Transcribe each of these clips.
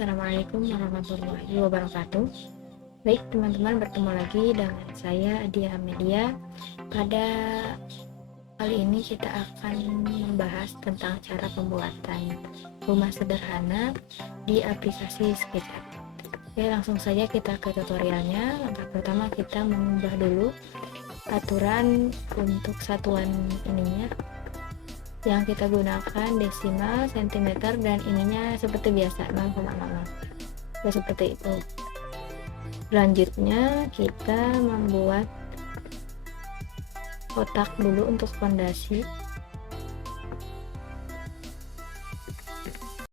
Assalamualaikum warahmatullahi wabarakatuh. Baik teman-teman, bertemu lagi dengan saya Adia Amelia. Pada kali ini kita akan membahas tentang cara pembuatan rumah sederhana di aplikasi SketchUp. Oke, langsung saja kita ke tutorialnya. Langkah pertama, kita mengubah dulu aturan untuk satuan ininya. Yang kita gunakan desimal, sentimeter, dan ininya seperti biasa 0,00. Ya, seperti itu. Selanjutnya kita membuat kotak dulu untuk fondasi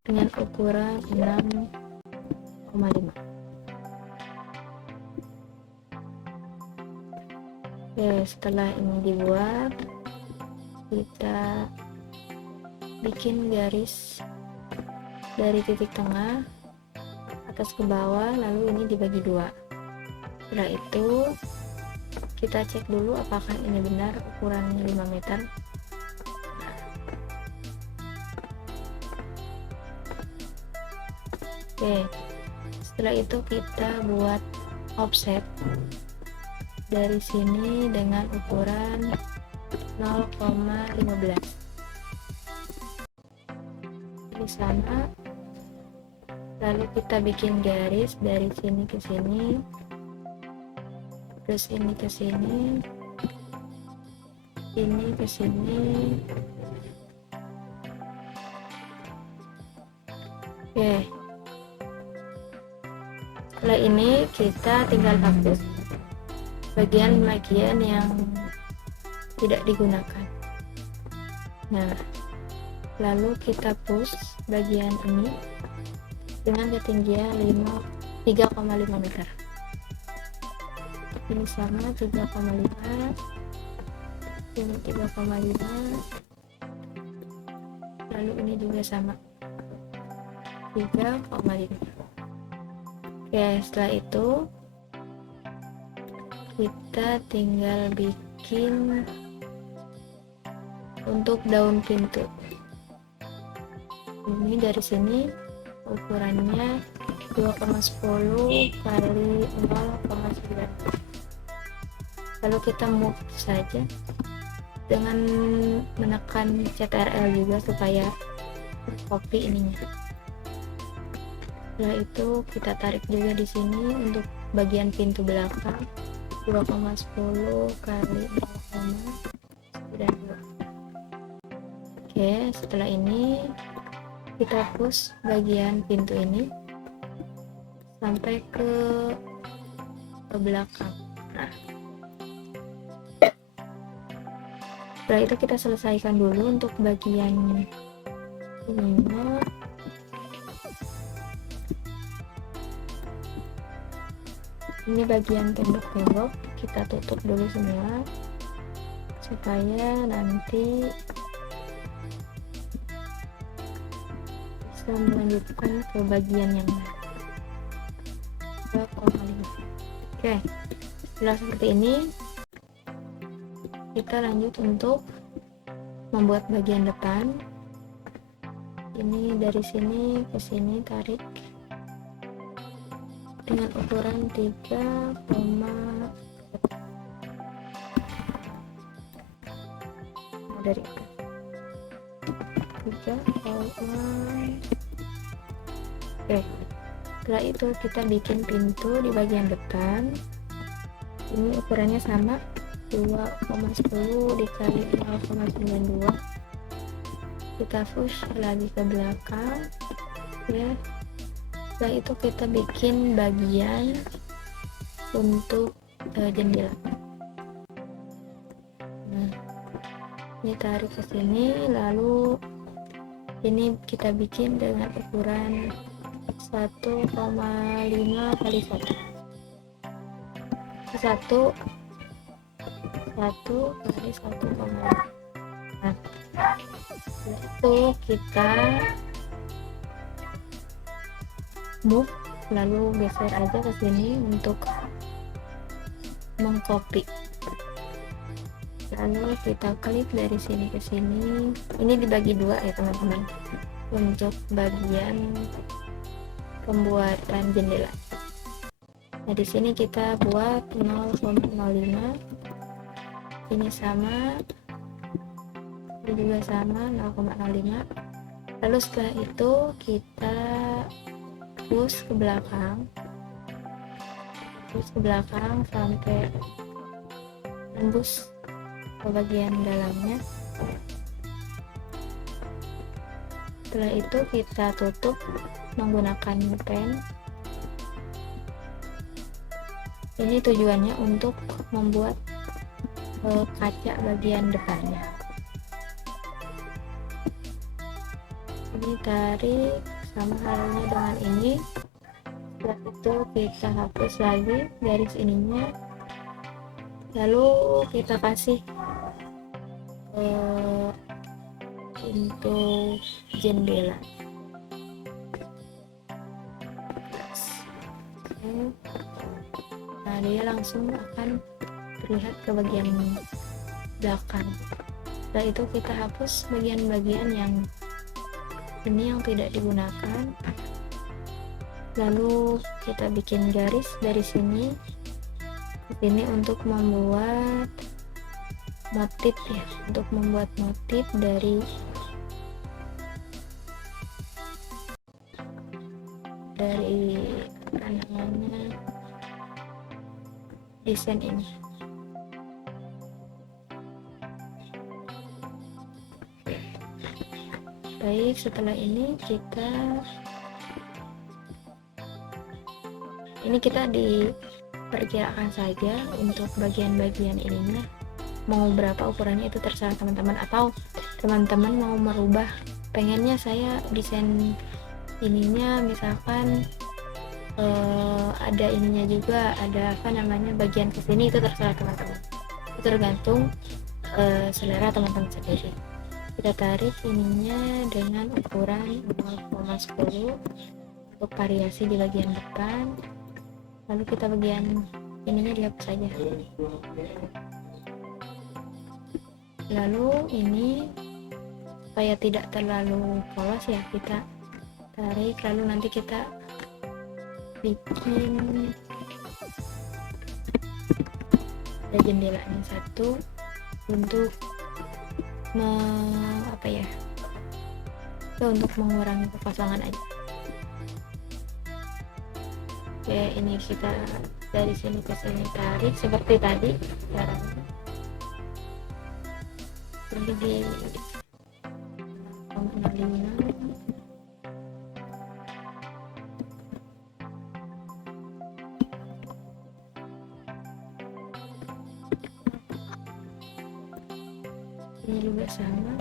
dengan ukuran 6,5. Oke, setelah ini dibuat, kita bikin garis dari titik tengah atas ke bawah, lalu ini dibagi dua. Setelah itu kita cek dulu apakah ini benar ukurannya 5 meter. Oke, setelah itu kita buat offset dari sini dengan ukuran 0,15 di sana. Lalu kita bikin garis dari sini ke sini, terus ini ke sini, ini ke sini. Oke, setelah ini kita tinggal hapus bagian-bagian yang tidak digunakan. Nah, lalu kita push bagian ini dengan ketinggian 3,5 meter. Ini sama 3,5, ini 3,5, lalu ini juga sama 3,5. Oke, setelah itu kita tinggal bikin untuk daun pintu. Ini dari sini ukurannya 2,10 kali 0,9. Lalu kita move saja dengan menekan CTRL juga supaya copy ininya. Setelah itu kita tarik juga di sini untuk bagian pintu belakang 2,10 kali 0,92. Oke, setelah ini kita push bagian pintu ini sampai ke belakang. Nah, setelah itu kita selesaikan dulu untuk bagian ininya. Ini bagian tembok-tembok kita tutup dulu semua supaya nanti bisa melanjutkan ke bagian yang lain. 2,5. Oke, setelah seperti ini kita lanjut untuk membuat bagian depan. Ini dari sini ke sini tarik dengan ukuran 3, dari 3,1. Oke, setelah itu kita bikin pintu di bagian depan. Ini ukurannya sama 2,10 dikali 0,92. kita push lagi ke belakang ya. Setelah itu kita bikin bagian untuk jendela. Nah, ini tarik ke sini, lalu ini kita bikin dengan ukuran 1,5 kali 1 kali 1,5. Nah, itu kita move, lalu geser aja ke sini untuk mengcopy. Lalu kita klik dari sini ke sini. Ini dibagi dua ya teman-teman, untuk bagian pembuatan jendela. Nah, di sini kita buat 0,05. Ini sama, ini juga sama 0,05. Lalu setelah itu kita push ke belakang, sampai tembus ke bagian dalamnya. Setelah itu kita tutup menggunakan pen. Ini tujuannya untuk membuat kaca bagian depannya. Ini tarik, sama halnya dengan ini. Setelah itu kita hapus lagi garis ininya, lalu kita kasih untuk jendela. Nah, dia langsung akan terlihat ke bagian belakang. Setelah itu kita hapus bagian-bagian yang ini yang tidak digunakan, lalu kita bikin garis dari sini ke sini untuk membuat motif ya, untuk membuat motif dari apa namanya, desain ini. Baik, setelah ini kita diperkirakan saja untuk bagian-bagian ininya mau berapa ukurannya, itu terserah teman-teman, atau teman-teman mau merubah, pengennya saya desain ininya misalkan ada ininya juga, ada apa namanya bagian kesini, itu terserah teman-teman, itu tergantung selera teman-teman sendiri. Kita tarik ininya dengan ukuran 0,10 untuk variasi di bagian depan, lalu kita bagian ininya dihapus saja. Lalu ini supaya tidak terlalu polos ya, kita tarik, lalu nanti kita bikin ada jendelanya satu untuk untuk mengurangi kekosongan aja. Oke, ini kita dari sini ke sini tarik seperti tadi caranya. Jadi di 0,5. Ini juga sama,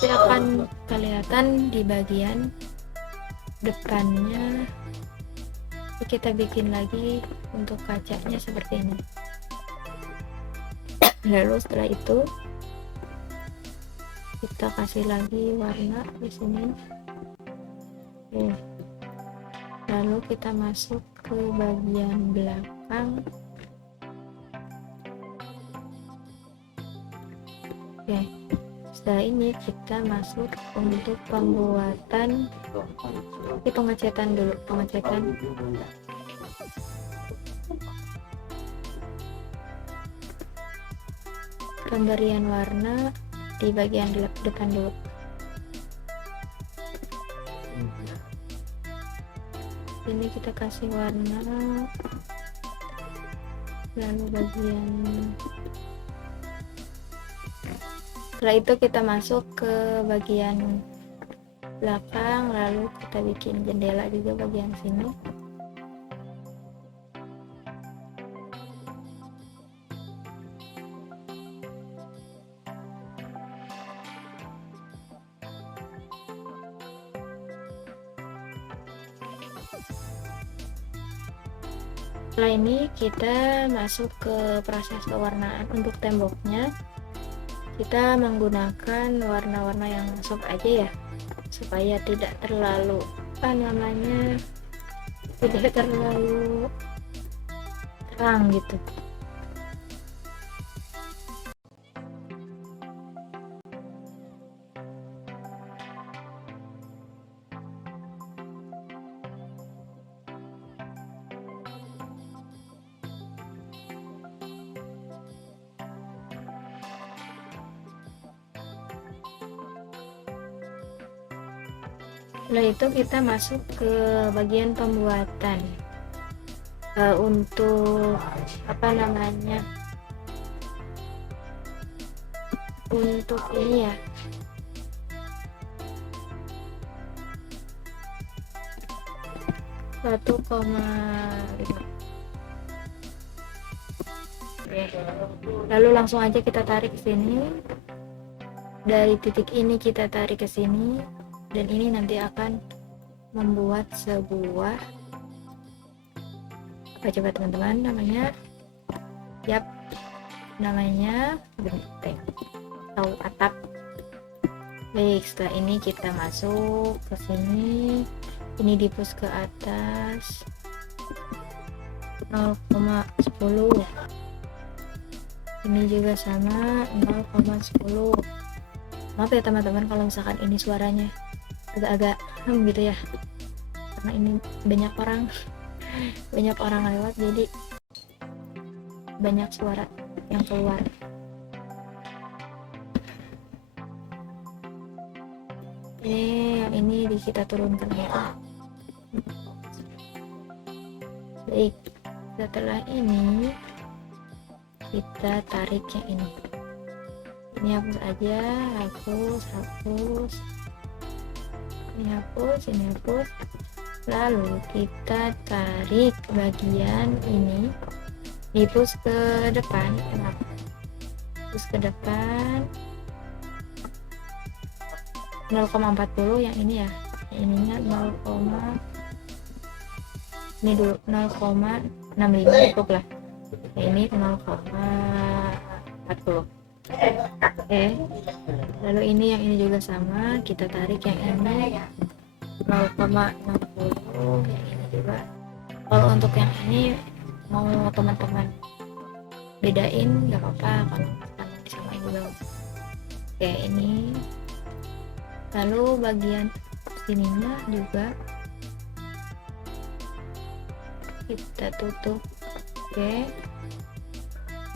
Ini akan kelihatan di bagian depannya. Kita bikin lagi untuk kacanya seperti ini. Lalu setelah itu kita kasih lagi warna di sini. Lalu kita masuk ke bagian belakang. Setelah ini kita masuk untuk pembuatan pengecetan dulu, pemberian warna di bagian depan dulu. Ini kita kasih warna, lalu bagian setelah itu kita masuk ke bagian belakang, lalu kita bikin jendela juga bagian sini. Setelah ini kita masuk ke proses pewarnaan. Untuk temboknya kita menggunakan warna-warna yang soft aja ya, supaya tidak terlalu tidak terlalu terang gitu. Setelah itu kita masuk ke bagian pembuatan. Untuk untuk ini ya, satu koma lima. Lalu langsung aja kita tarik ke sini. Dari titik ini kita tarik ke sini, dan ini nanti akan membuat sebuah apa coba teman-teman namanya? Namanya genteng atau atap. Baik, setelah ini kita masuk ke sini, ini dipus ke atas 0,10, ini juga sama 0,10. Maaf ya teman-teman kalau misalkan ini suaranya agak-agak gitu ya, karena ini banyak orang lewat, jadi banyak suara yang keluar. Yang ini kita turunkan ya. Baik, setelah ini kita tarik yang ini hapus aja, hapus, ini hapus. Lalu kita tarik bagian ini, dipus ke depan, push ke depan 0,40 yang ini ya, ininya 0, ini dulu 0,65 cukup lah. Ini 0,40. Lalu ini yang ini juga sama, kita tarik yang ini 0,60, yang ini juga. Kalau untuk yang ini mau teman-teman bedain nggak apa-apa, kalau disamain juga. Ini. Lalu bagian sininya juga kita tutup.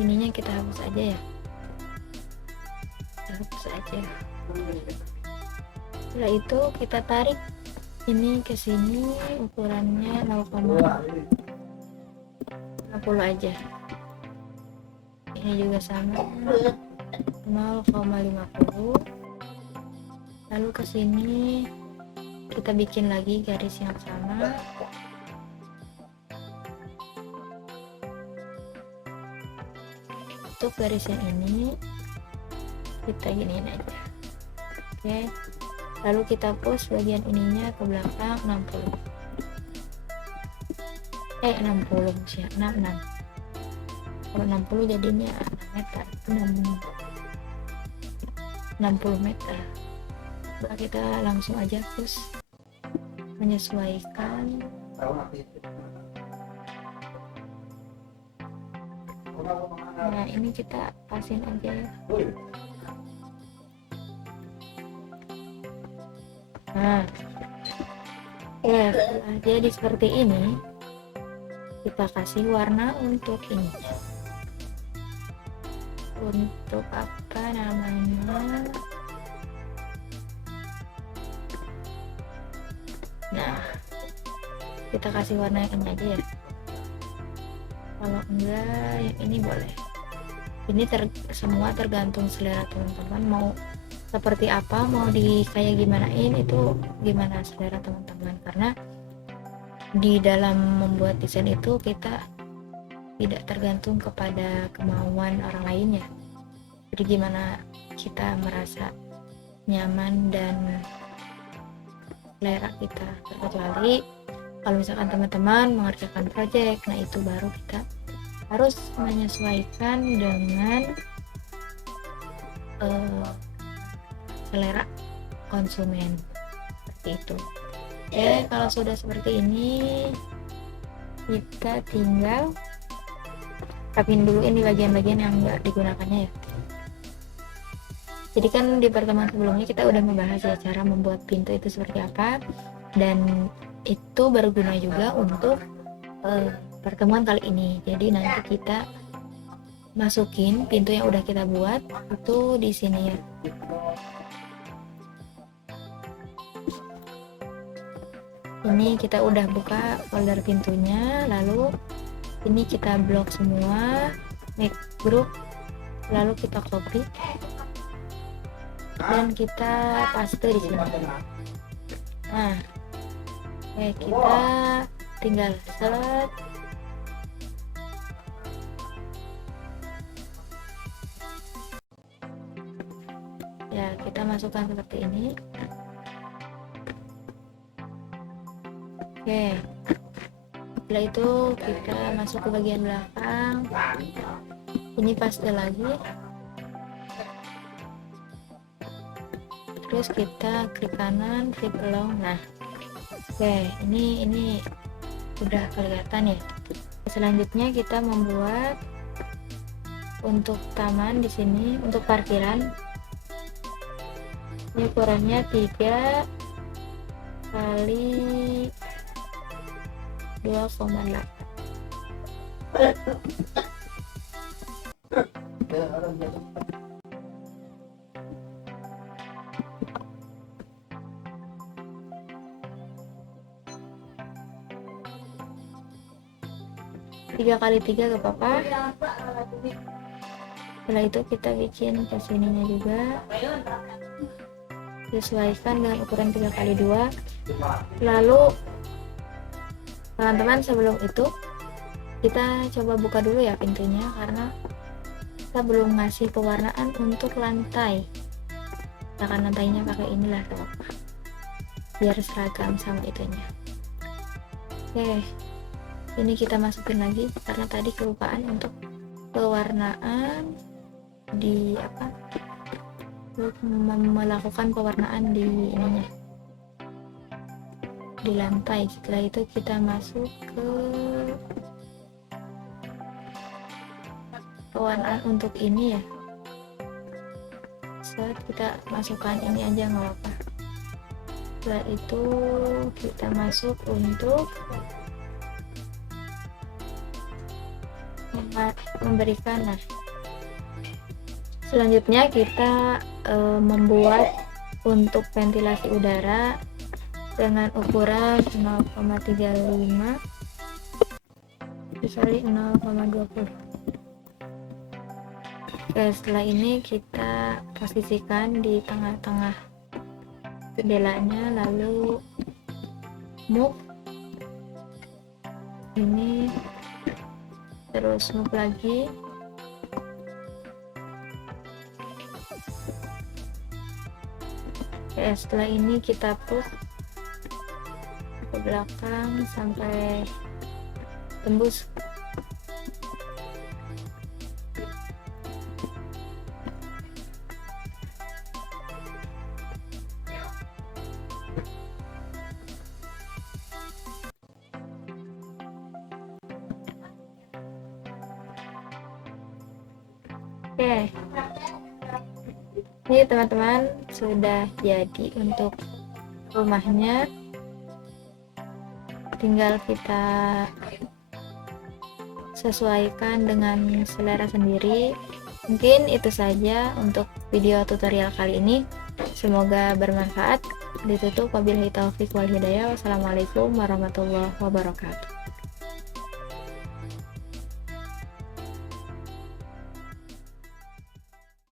Ininya kita hapus aja ya, setelah itu kita tarik ini ke sini, ukurannya 0,50 aja. Ini juga sama 0,50. Lalu ke sini kita bikin lagi garis yang sama. Untuk garis yang ini kita giniin aja. Lalu kita push bagian ininya ke belakang 60 sih, 66. Kalau 60 jadinya 6 meter, 60 meter. Nah, kita langsung aja push, menyesuaikan. Nah, ini kita pasin aja ya. Nah, setelah jadi seperti ini, kita kasih warna untuk ini. Untuk apa namanya? Nah, kita kasih warna yang ini aja ya. Kalau enggak, yang ini boleh. Ini semua tergantung selera teman-teman, mau seperti apa, mau kayak gimanain, itu gimana selera teman-teman. Karena di dalam membuat desain itu kita tidak tergantung kepada kemauan orang lainnya. Jadi gimana kita merasa nyaman dan selera kita, terkecuali kalau misalkan teman-teman mengerjakan project, nah itu baru kita harus menyesuaikan dengan selera konsumen, seperti itu. Kalau sudah seperti ini, kita tinggal rapiin dulu ini bagian-bagian yang enggak digunakannya ya. Jadi kan di pertemuan sebelumnya kita udah membahas ya cara membuat pintu itu seperti apa, dan itu berguna juga untuk pertemuan kali ini. Jadi nanti kita masukin pintu yang udah kita buat itu di sini ya. Ini kita udah buka folder pintunya, lalu ini kita blok semua, make group, lalu kita copy dan kita paste di sini. Nah, oke, kita tinggal select, ya kita masukkan seperti ini. Oke, setelah itu kita masuk ke bagian belakang, ini paste lagi, terus kita klik kanan, flip along. Nah, oke, ini udah kelihatan ya. Selanjutnya kita membuat untuk taman di sini, untuk parkiran. Ini ukurannya 3 kali 2,8. Tiga kali 3 gak apa-apa. Setelah itu kita bikin kesininya juga, sesuaikan dengan ukuran 3 kali 2. Lalu teman-teman, sebelum itu kita coba buka dulu ya pintunya, karena kita belum ngasih pewarnaan untuk lantai. Kita akan lantainya pakai inilah gak apa-apa, biar seragam sama itunya. Oke, ini kita masukin lagi karena tadi kelupaan untuk pewarnaan di melakukan pewarnaan di ininya, di lantai. Setelah itu kita masuk ke pewarnaan untuk ini ya. Kita masukkan ini aja nggak apa-apa. Setelah itu kita masuk untuk memberikan. Nah, selanjutnya kita membuat untuk ventilasi udara dengan ukuran 0,35 dikali 0,20. Oke, setelah ini kita posisikan di tengah-tengah jendelanya, lalu move ini, terus move lagi. Oke, setelah ini kita push ke belakang sampai tembus. Oke, ini teman-teman sudah jadi untuk rumahnya, tinggal kita sesuaikan dengan selera sendiri. Mungkin itu saja untuk video tutorial kali ini, semoga bermanfaat. Ditutup wabillahi taufik wal hidayah. Wassalamualaikum warahmatullahi wabarakatuh.